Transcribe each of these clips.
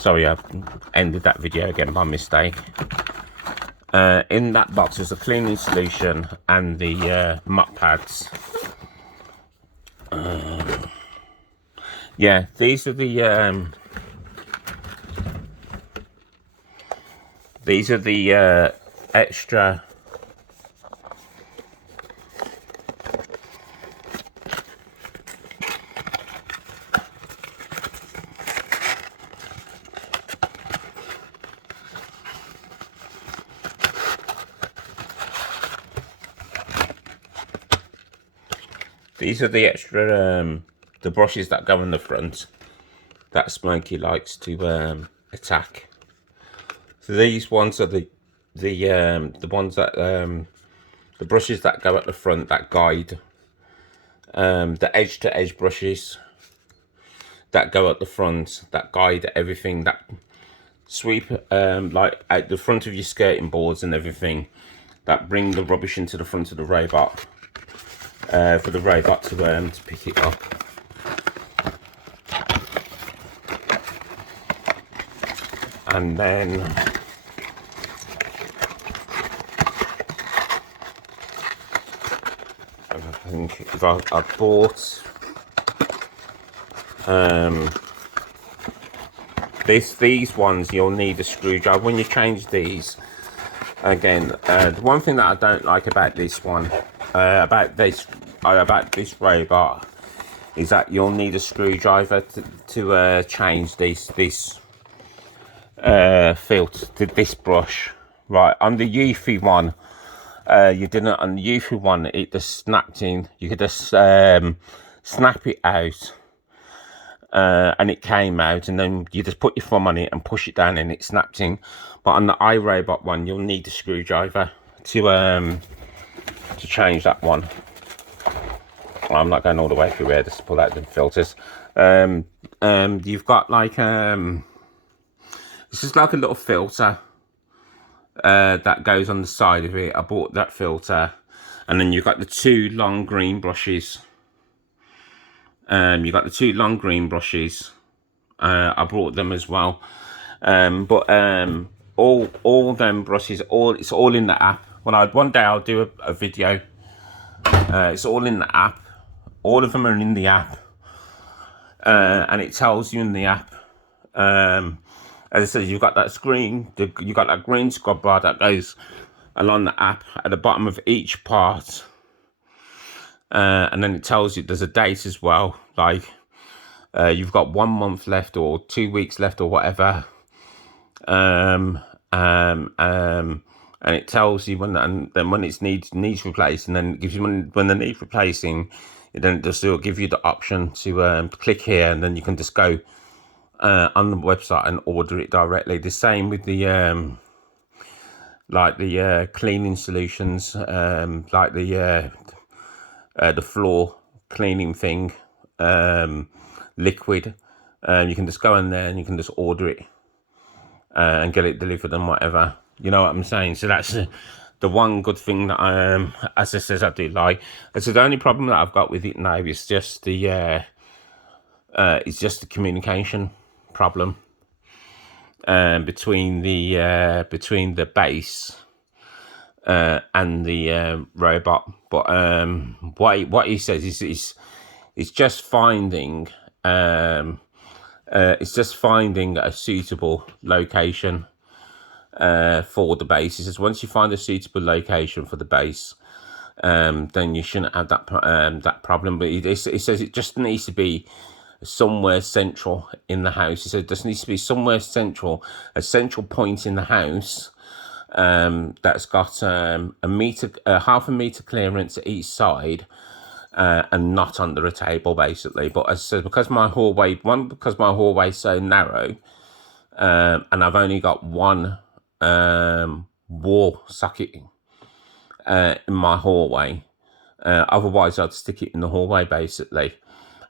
Sorry, I ended that video again by mistake. In that box is a cleaning solution and the mop pads. Yeah, these are the extra. These are the extra the brushes that go in the front that Smokey likes to attack. So these ones are the ones that the brushes that go at the front that guide, the edge to edge brushes that go at the front that guide everything, that sweep like out the front of your skirting boards and everything, that bring the rubbish into the front of the robot. For the robot to pick it up. And then I think if I bought these ones, you'll need a screwdriver when you change these. Again, the one thing that I don't like about this one, about this robot, is that you'll need a screwdriver to change this filter to this brush. Right, on the Eufy one, you didn't. On the Eufy one, it just snapped in. You could just snap it out, and it came out, and then you just put your thumb on it and push it down, and it snapped in. But on the iRobot one, you'll need a screwdriver to change that one. I'm not going all the way through here just to pull out the filters. You've got like this is like a little filter that goes on the side of it. I bought that filter, and then you've got the two long green brushes. I brought them as well. All them brushes, it's all in the app. One day I'll do a video. It's all in the app. All of them are in the app, and it tells you in the app. As I said, you've got that screen. You've got that green scrub bar that goes along the app at the bottom of each part, and then it tells you there's a date as well. Like you've got 1 month left or 2 weeks left or whatever. And it tells you when it needs replacing, and then it gives you when the needs replacing. Then it'll give you the option to click here, and then you can just go on the website and order it directly. The same with the cleaning solutions, like the floor cleaning thing, liquid. You can just go in there and you can just order it and get it delivered and whatever. You know what I'm saying? So that's the one good thing that as I said, I do like. So the only problem that I've got with it now is just the communication problem between the base and the robot. But what he says is it's just finding a suitable location for the base. He says once you find a suitable location for the base, then you shouldn't have that problem. But he says it just needs to be somewhere central in the house. He said it just needs to be somewhere central, a central point in the house that's got half a meter clearance each side, and not under a table, basically. But as I said, because my hallway is so narrow, and I've only got one wall socket in my hallway. Otherwise, I'd stick it in the hallway, basically.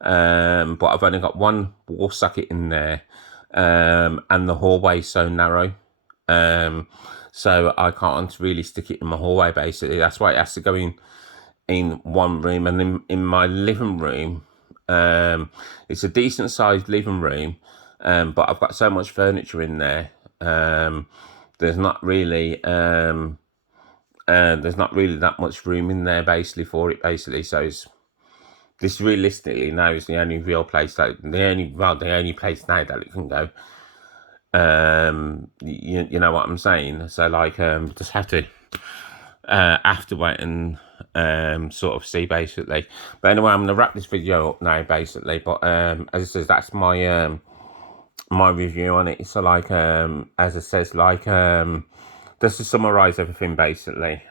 But I've only got one wall socket in there, and the hallway is so narrow, so I can't really stick it in my hallway, basically. That's why it has to go in one room. And in my living room, it's a decent sized living room, But I've got so much furniture in there. There's not really that much room in there basically for it basically. So this realistically now is the only real place that the only place now that it can go. You know what I'm saying? So like just have to wait and sort of see basically. But anyway, I'm gonna wrap this video up now basically. But as I says, that's my my review on it. So like as it says, like just to summarize everything basically.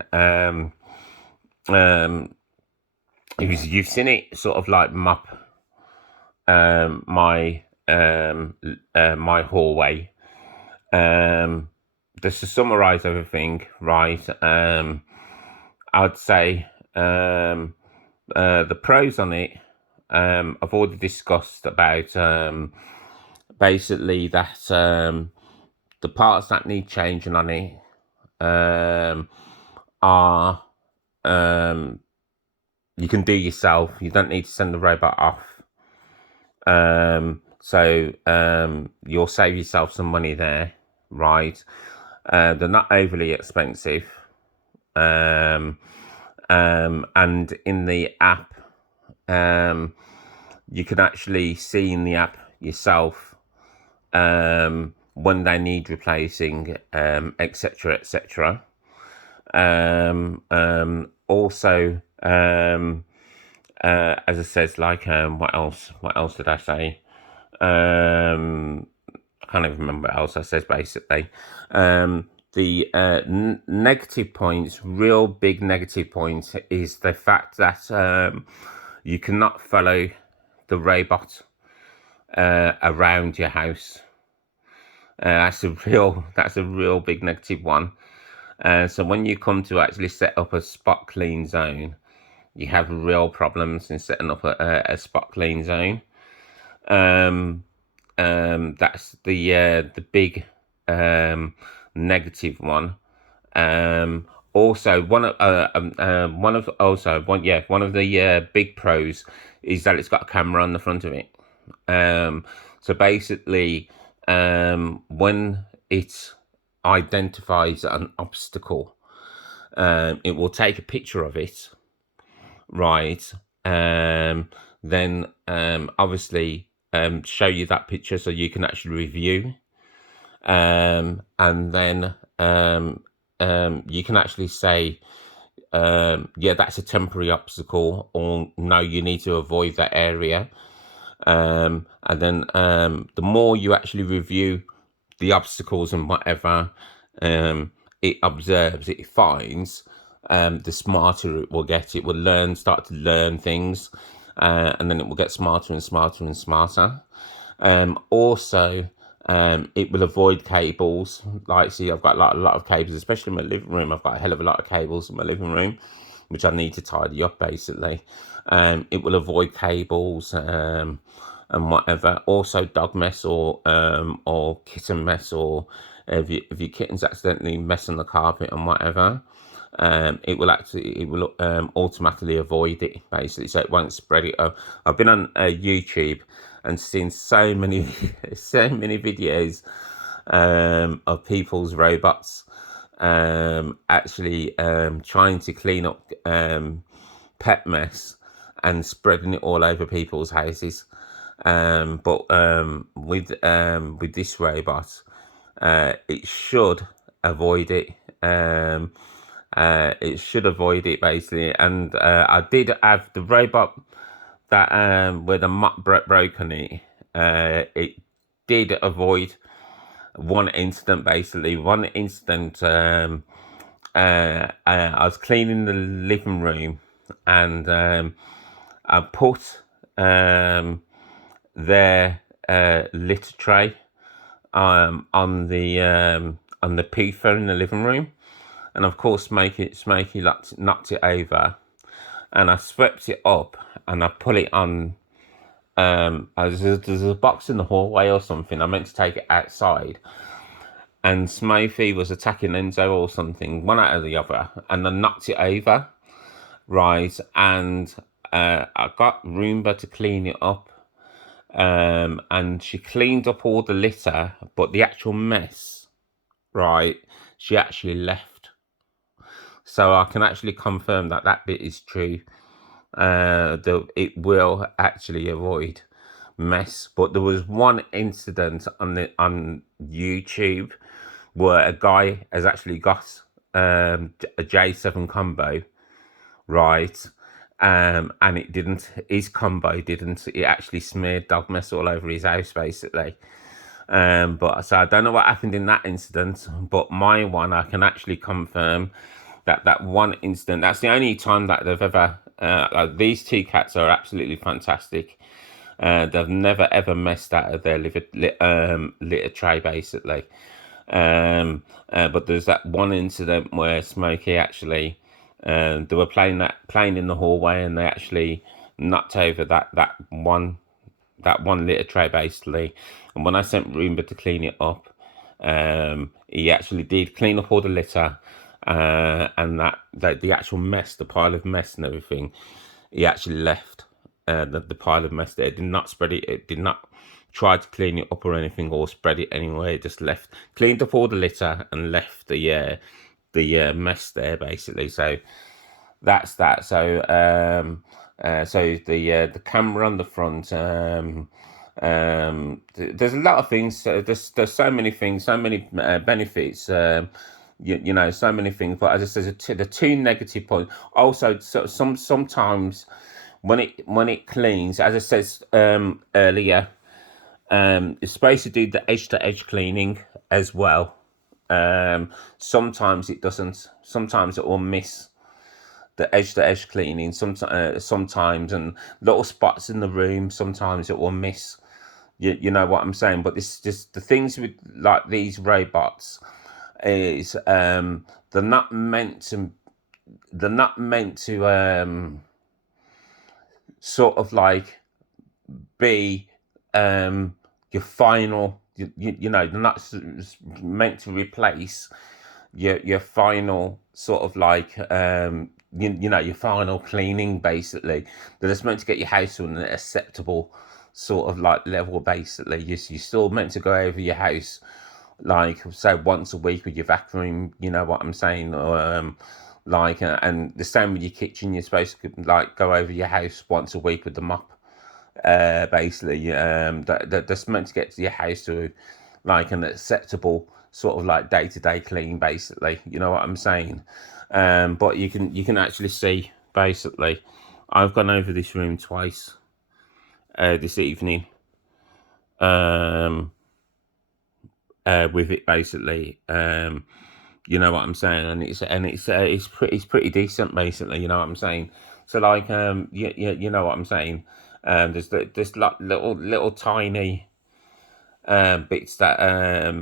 If you've seen it sort of like map my my hallway. Just to summarize everything, right? I'd say the pros on it, I've already discussed about basically that the parts that need changing on it are you can do yourself. You don't need to send the robot off. So you'll save yourself some money there, right? They're not overly expensive. And in the app, you can actually see in the app yourself when they need replacing, etc., etc. Also, as I says, like what else did I say? I can't even remember what else I said basically. The negative points, real big negative points, is the fact that you cannot follow the robot around your house. That's a real big negative one. So when you come to actually set up a spot clean zone, you have real problems in setting up a spot clean zone. That's the big negative one. Also, one of the big pros is that it's got a camera on the front of it. So basically, when it identifies an obstacle, it will take a picture of it, right? Then obviously show you that picture so you can actually review, and then you can actually say, yeah, that's a temporary obstacle, or no, you need to avoid that area. And then the more you actually review the obstacles and whatever it observes, it finds, the smarter it will get. It will start to learn things, and then it will get smarter and smarter and smarter. Also, it will avoid cables. Like, see, I've got a lot of cables, especially in my living room. I've got a hell of a lot of cables in my living room, which I need to tidy up, basically. It will avoid cables and whatever. Also, dog mess or kitten mess, or if your kitten's accidentally messing the carpet and whatever, it will automatically avoid it, basically, so it won't spread it. I've been on YouTube and seen so many videos of people's robots actually trying to clean up pet mess and spreading it all over people's houses. But with this robot, it should avoid it. It should avoid it, basically. And I did have the robot that where the mop broke on it. It did avoid one incident, basically. One incident, I was cleaning the living room, and I put their litter tray on the poofer in the living room, and of course Smokey knocked it over, and I swept it up and I put it on. There's a box in the hallway or something. I meant to take it outside, and Smokey was attacking Enzo or something, one out of the other, and I knocked it over, right? And I got Roomba to clean it up. and she cleaned up all the litter, but the actual mess, right, she actually left. So I can actually confirm that that bit is true. It will actually avoid mess. But there was one incident on YouTube where a guy has actually got a J7 combo, right? And it didn't, his combo didn't, it actually smeared dog mess all over his house basically. But so I don't know what happened in that incident, but my one, I can actually confirm that that one incident, that's the only time that they've ever, like, these two cats are absolutely fantastic. They've never ever messed out of their litter tray basically. But there's that one incident where Smokey actually, they were playing in the hallway, and they actually knocked over that one litter tray basically. And when I sent Roomba to clean it up, he actually did clean up all the litter, and that the actual mess, the pile of mess and everything, he actually left the pile of mess there. It did not spread it. It did not try to clean it up or anything, or spread it anywhere. It just left, cleaned up all the litter and left the mess there basically. So that's that. So so the camera on the front, there's a lot of things. There's so many things, so many benefits. You know, so many things. But as I said, the two negative points. Also, sometimes when it cleans, as I said earlier, it's supposed to do the edge to edge cleaning as well. Sometimes it doesn't. Sometimes it will miss the edge to edge cleaning. Sometimes, and little spots in the room. Sometimes it will miss. You know what I'm saying? But this just the things with like these robots is they're not meant to sort of like be your final, you know, they're not meant to replace your final sort of like you know, your final cleaning basically. They're just meant to get your house on an acceptable sort of like level basically. You're still meant to go over your house like say once a week with your vacuum, you know what I'm saying, or like and the same with your kitchen. You're supposed to like go over your house once a week with the mop basically. That's meant to get to your house to like an acceptable sort of like day-to-day clean basically, you know what I'm saying. But you can actually see basically I've gone over this room twice this evening with it basically. You know what I'm saying, and it's pretty decent basically, you know what I'm saying. So like you know what I'm saying. There's little tiny bits that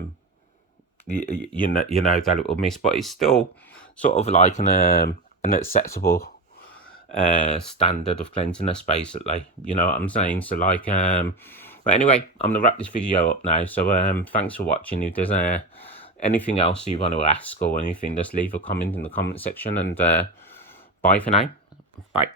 you know that it will miss, but it's still sort of like an acceptable standard of cleanliness basically, you know what I'm saying. So like but anyway, I'm gonna wrap this video up now. So thanks for watching. If there's anything else you want to ask or anything, just leave a comment in the comment section, and bye for now. Bye.